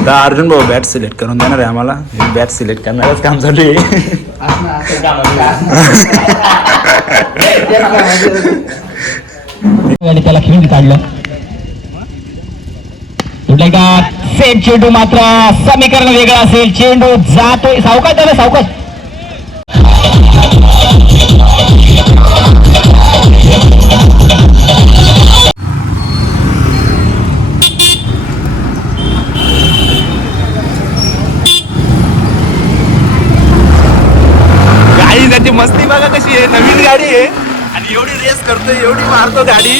आता अर्जुन भाऊ bat select करून देणार आहे आम्हाला. बॅट सिलेक्ट करणारच काम चालू आहे. त्याला खेळून काढलं. सेट चेंडू मात्र समीकरण वेगळं असेल. चेंडू जातोय सावकाश त्याला सावकाश. गाडी त्याची मस्ती बघा कशी आहे. नवीन गाडी आहे आणि एवढी रेस करतोय, एवढी मारतो गाडी.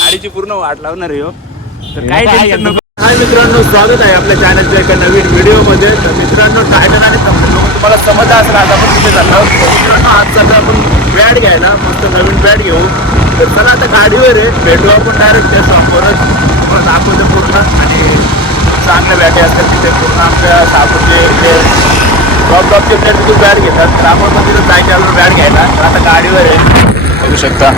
गाडीची पूर्ण वाट लावणार आहे. तर काय टेन्शन नको. हाय मित्रांनो, स्वागत आहे आपल्या चॅनलच्या एका नवीन व्हिडिओमध्ये. तर मित्रांनो, टायटन आणि तुम्हाला समजलं असेल आज आपण कुठे चाललो. मित्रांनो, आज चाललो आपण बॅट घ्यायला. मस्त नवीन बॅट घेऊ. तर चला आता गाडीवर आहे, भेटू आपण डायरेक्ट त्या शॉपवरच. तुम्हाला दाखवतो पूर्ण. आणि चांगल्या बॅटे असतात तिथे पूर्ण आपल्या सापूरचे टॉपचे प्लेट तिथून बॅट घेतात. तर आपण पण तिथं जायचे आलो बॅट घ्यायला. तर आता गाडीवर आहे, बघू शकता.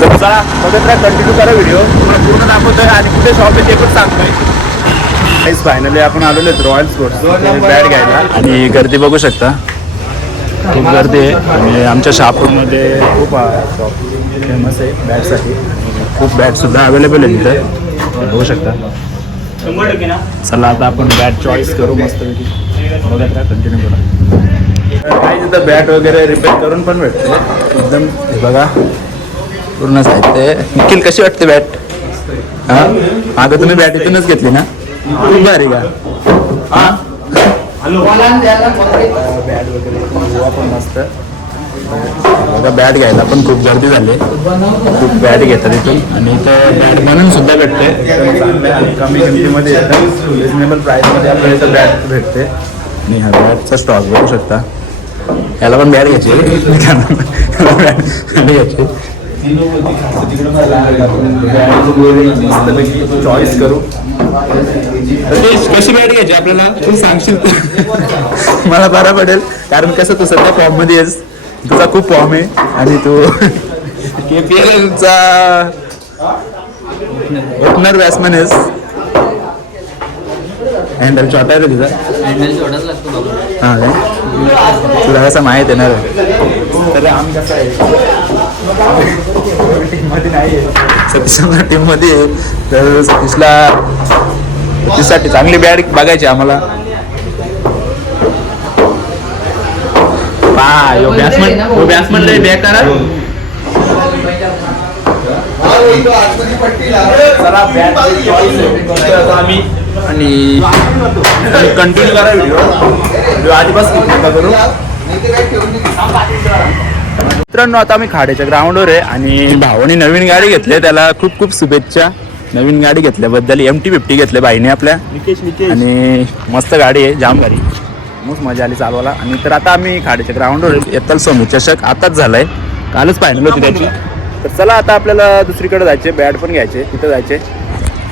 तर चला बघत राहा, कंटिन्यू करा व्हिडिओ. तुम्हाला पूर्ण दाखवतोय आणि कुठे शॉप आहे ते पण सांगतोय. फायनली आपण आलेलो आहेत रॉयल स्पोर्ट्स बॅट घ्यायला. आणि गर्दी बघू शकता, खूप गर्दी आहे. आणि आमच्या शहापूरमध्ये खूप शॉप फेमस आहे बॅटसाठी. खूप बॅटसुद्धा अवेलेबल आहे तिथं, बघू शकता. चला आता आपण बॅट चॉईस करू मस्तपैकी. बघत राहा, कंटिन्यू करा. काही तिथं बॅट वगैरे रिपेअर करून पण भेटते एकदम. बघा पूर्ण साहित्य. निखिल, कशी वाटते बॅट? हां, मागं तुम्ही बॅट इथूनच घेतली ना? खूप भारी का? हां, बॅट वगैरे आपण मस्त. बघा बॅट घ्यायला पण खूप गर्दी झाली. खूप बॅट घेतात इथून. आणि इथं बॅट बनवून सुद्धा भेटते कमी किमतीमध्ये. रिजनेबल प्राईसमध्ये आपल्याला इथं बॅट भेटते. आणि हा बॅटचा स्टॉक बघू शकता. याला पण बॅट घ्यायची बॅट घ्यायची. चॉईस करू. कशी बॅट घ्यायची आपल्याला तू सांगशील? मला बरं पडेल, कारण कसं तू सध्या फॉर्म मध्ये आहेस. तुझा खूप फॉर्म आहे आणि तू KPL चा ओपनर बॅट्समॅन आहेस. हँडल छोटा आहे तुझा. हां काय तुला कसं माहीत आहे ना रे. तर आम्ही कसं आहे टीममध्ये नाही आहे, सतीशच्या टीममध्ये आहे. तर सतीशसाठी चांगली बॅट बघायची आम्हाला. बॅट्समन लय बॅक करा. चला बॅट आम्ही आणि कंटिन्यू करा व्हिडिओ आधीपासून करू. मित्रांनो, आता आम्ही खाड्याच्या ग्राउंडवर आहे आणि भावाने नवीन गाडी घेतली. त्याला खूप खूप शुभेच्छा नवीन गाडी घेतल्याबद्दल. MT-50 घेतले भाईने आपल्या. आणि मस्त गाडी आहे, जाम गाडी, मस्त मजा आली चालवायला. आणि तर आता आम्ही खाड्याच्या ग्राउंडवर येताल समूह चषक आताच झालाय, कालच फायनल होती त्याची. तर चला आता आपल्याला दुसरीकडे जायचे, बॅट पण घ्यायचे, तिथं जायचे.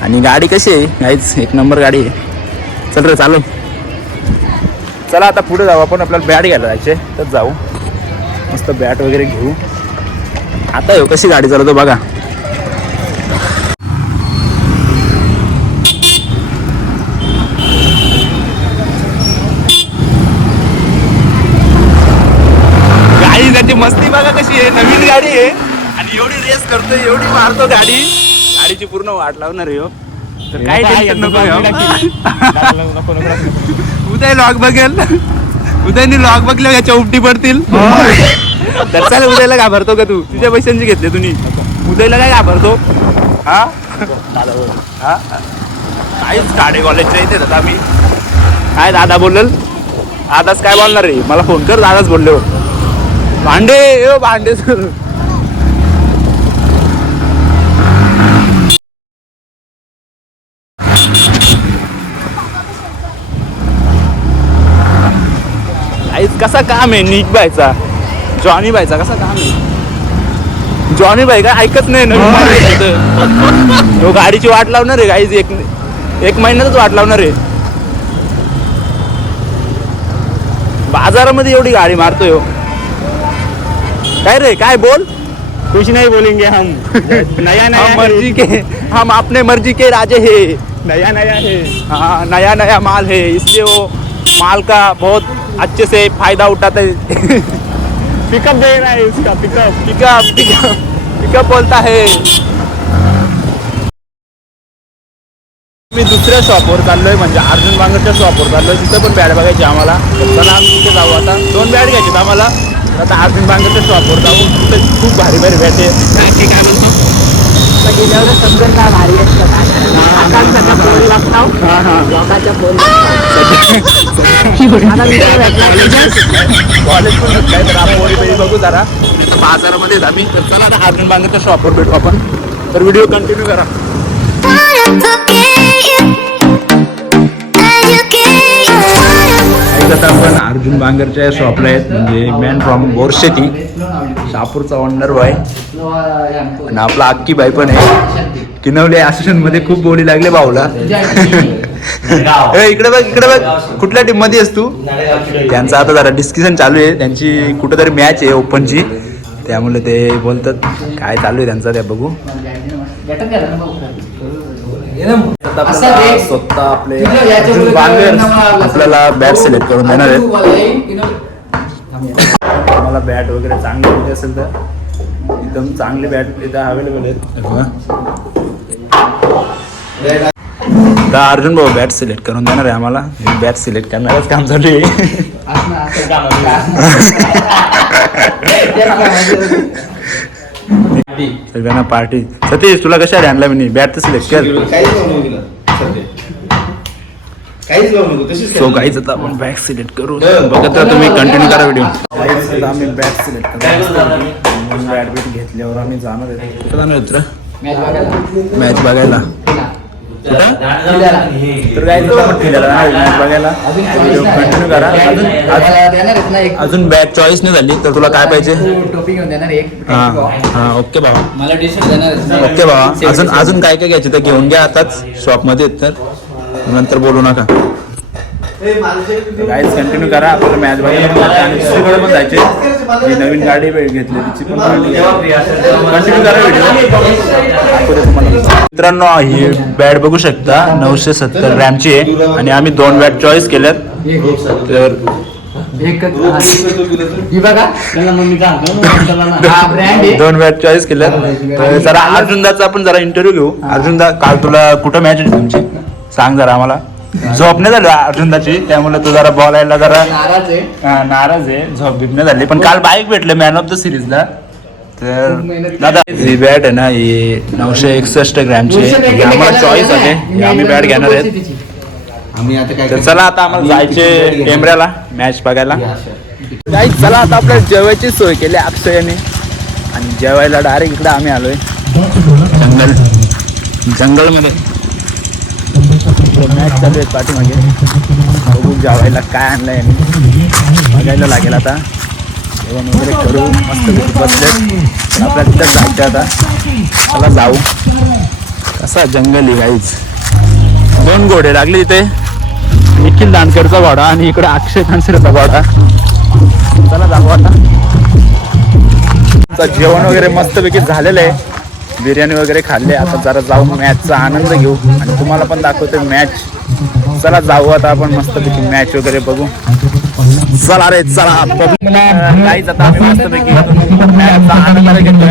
आणि गाडी कशी आहे गाईच, एक नंबर गाडी आहे. चल रे चालू. चला आता पुढे जाऊ आपण, आपल्याला बॅट घ्यायला जायचे. तर जाऊ मस्त बॅट वगैरे घेऊ. आता येऊ कशी गाडी चालवतो बघा. गाडी त्याची मस्ती बघा कशी आहे. नवीन गाडी आहे आणि एवढी रेस करतोय, एवढी मारतो गाडी. गाडीची पूर्ण वाट लावणार आहे. तर काय टेन्शन नको. उदय लॉग बघेल, उदयने लॉग बघल्या याच्या उपटी पडतील. तर चल, उदयला घाबरतो का तू? तुझ्या पैशांची घेतले तुम्ही, उदयला काय घाबरतो? हा हा, काहीच काडे कॉलेजच्या इथे जात आम्ही. काय दादा बोलेल? दादाच काय बोलणार रे? मला फोन कर, दादाच बोलले. भांडे भांडे सर. कसा काम आहे निक बायचा, जॉनी बायचा कसा काम आहे. जॉनी बाई काय ऐकत नाही नवीन. तो गाडीची वाट लावणार आहे गाईज, एक महिन्यातच वाट लावणार आहे. बाजारामध्ये एवढी गाडी मारतोय. काय रे, काय बोल? कुछ नहीं बोलेंगे हम. नया नया मर्जी के, हम अपने मर्जी के राजे है. नया नया है, हाँ नया नया माल है, इसलिए वो माल का बहुत अच्छे से फायदा उठाते पिकअप दे रहा है उसका, पिकअप पिकअप पिकअप पिकअप बोलता है. मी दुसऱ्या शॉपवर चाललोय, म्हणजे अर्जुन बांगरच्या शॉपवर चाललोय. तिथं पण बॅट बघायची आम्हाला. चला आम्ही तिथे जाऊ. आता 2 बॅट घ्यायचे आम्हाला. आता अर्जुन बांगरच्या शॉपवर जाऊ. तिथे खूप भारी भारी बॅट आहे. काय बोलतो गेल्यावर समजेल का भारी कॉलेज पण काय तर आपण बघू जरा बाजारामध्ये आम्ही. तर चला आता अर्जुन बांगरच्या शॉपवर भेटू आपण. तर व्हिडिओ कंटिन्यू करा. आता आपण अर्जुन बांगरच्या शॉपला आहेत, म्हणजे मॅन फ्रॉम बोरशेती, शहापूरचा ओनर बॉय. आणि आपला अक्की बाई पण आहे. किनवले ऍसोसिएशन मध्ये खूप बोली लागले भाऊला. इकडे बघ कुठल्या टीम मध्ये आहेस तू? त्यांचं आता जरा डिस्कशन चालू आहे. त्यांची कुठेतरी मॅच आहे ओपनची, त्यामुळे ते बोलतात काय चालू आहे त्यांचं ते बघू. स्वतः आपले अर्जुन बांगर आपल्याला बॅट सिलेक्ट करून देणार आहेत. मला बॅट वगैरे चांगली पाहिजे असेल तर एकदम चांगली बॅट इथं अवेलेबल आहेत. तर अर्जुन भाऊ बॅट सिलेक्ट करून देणार आहे आम्हाला. बॅट सिलेक्ट करणारच काम चालू आहे. सगळ्यांना पार्टी. सतीश तुला कशा आणला मी बॅट तर सिलेक्ट कर. सो गाईज आता आपण बॅट सिलेक्ट करू. बघत राहा तुम्ही, कंटिन्यू करा व्हिडिओ. आम्ही बॅट सिलेक्ट करू. बॅट बीट घेतल्यावर आम्ही जाणार आहे. कुठं जाणार आहेत मॅच बघायला? तर गाईज आपण मॅच बघायला. कंटिन्यू करा. अजून बॅट चॉईस नाही झाली तर तुला काय पाहिजे? टोपी घेऊन देणार एक. हां ओके बाबा, मला टी शर्ट देणार. ओके बाबा. अजून काय काय घ्यायचे तर घेऊन घ्या आताच शॉपमध्ये. तर नंतर बोलू नका. गाईज कंटिन्यू करा. आपल्याला मॅच बघायला आणि दुसरीकडे पण जायचे. जी नवीन गाडी घेतली तिची पण कंटिन्यू करा व्हिडिओ. मित्रांनो ही बॅट बघू शकता 970 ग्रॅमची आहे आणि आम्ही 2 बॅट चॉईस केल्यात. तर दोन बॅट चॉईस केल्यात. तर जरा अर्जुनदाचा आपण जरा इंटरव्ह्यू घेऊ. अर्जुनदा काल तुला कुठं मॅच आहे तुमची सांग जरा आम्हाला. झोप नाही झाली अर्जुनदाची, त्यामुळे तू जरा बोलायला जरा नाराज आहे. झोप बीप नाही झाली. पण काल बाईक भेटले मॅन ऑफ द सिरीजला. तर दादा ही बॅट आहे ना ही 961 ग्रॅमची आहे. आम्हाला चॉईस आहे. आम्ही बॅट घेणार आहेत. तर चला आता आम्हाला जायचे टेंबऱ्याला मॅच बघायला. गाईज चला आता आपल्याला जेवायची सोय केली अक्षयने. आणि जेवायला डायरेक्ट इकडे आम्ही आलोय जंगलमध्ये. मॅच चालू आहेत पाठीमागे. बघू जेवायला काय आणलंय यांनी, बघायला लागेल. आता जेवण वगैरे करू मस्त बसले. आपल्याला तिथं जायचं आता. चला जाऊ. कसा जंगल आहे गाईज. 2 घोडे लागले इथे. निखिल दानकरचा घोडा आणि इकडे अक्षय खानसरेचा घोडा. चला जाऊ आता. जेवण वगैरे मस्तपैकी झालेलं आहे. बिर्याणी वगैरे खाल्ले. आता जरा जाऊ मॅचचा आनंद घेऊ आणि तुम्हाला पण दाखवते मॅच. चला जाऊ आता आपण मस्तपैकी मॅच वगैरे बघू. चला रे चला. काहीच आता आम्ही मस्तपैकी मॅचचा आनंद घेतोय.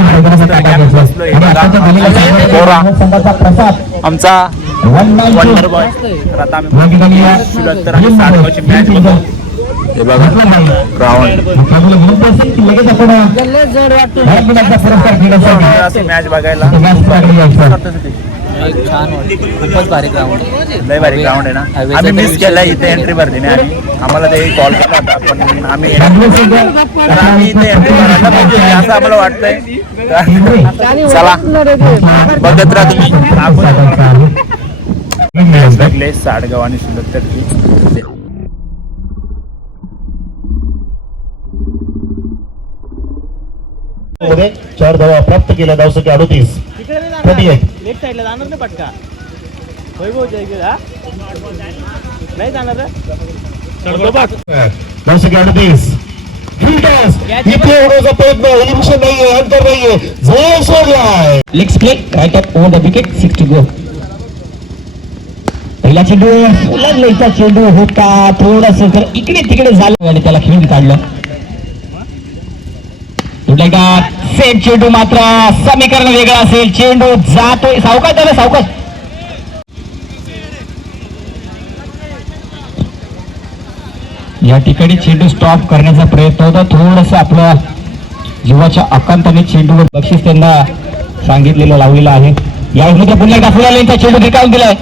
आमचा वंडर बॉय. तर आता आम्ही 76 आणि 97ची मॅच बघू. हे बघा ग्राउंड मॅच बघायला खूपच भारी ग्राउंड. लय भारी ग्राउंड आहे ना. आम्ही मिस केला इथे एंट्री भरली नाही आणि आम्हाला ते कॉल केला होता पण आम्ही इथे एंट्री भरायला पाहिजे असं आम्हाला वाटतंय. चला बघत राहा तुम्ही. साडगाव आणि सुलत्तरची मध्ये 4 धावा प्राप्त केल्या. धावसंख्या 38. 38 लेफ्ट साइडला जाणार ना पटका. वैभव जयगिरा नाही जाणार धावसंख्या 38. इथे होण्याचा प्रयत्न एलिमिनेशन नाहीये, अंतर नाहीये. जय सोडलाय. Legs play right up over the wicket 6 to go. पहिला चेंडू उलटलेचा चेंडू होता, थोडस इकडे तिकडे झालं आणि त्याला खेळून काढलं. सेट चेंडू मात्र समीकरण वेगळं असेल. चेंडू जातोय सावकाश त्याला सावकाश. या ठिकाणी चेंडू स्टॉप करण्याचा प्रयत्न होता. थोडस आपल्या जीवाच्या आकांताने चेंडूवर बक्षीस त्यांना सांगितलेलं लावलेलं आहे. यावेळी पुन्हा एकदा फुलालेचा चेंडू फेकावून दिलाय.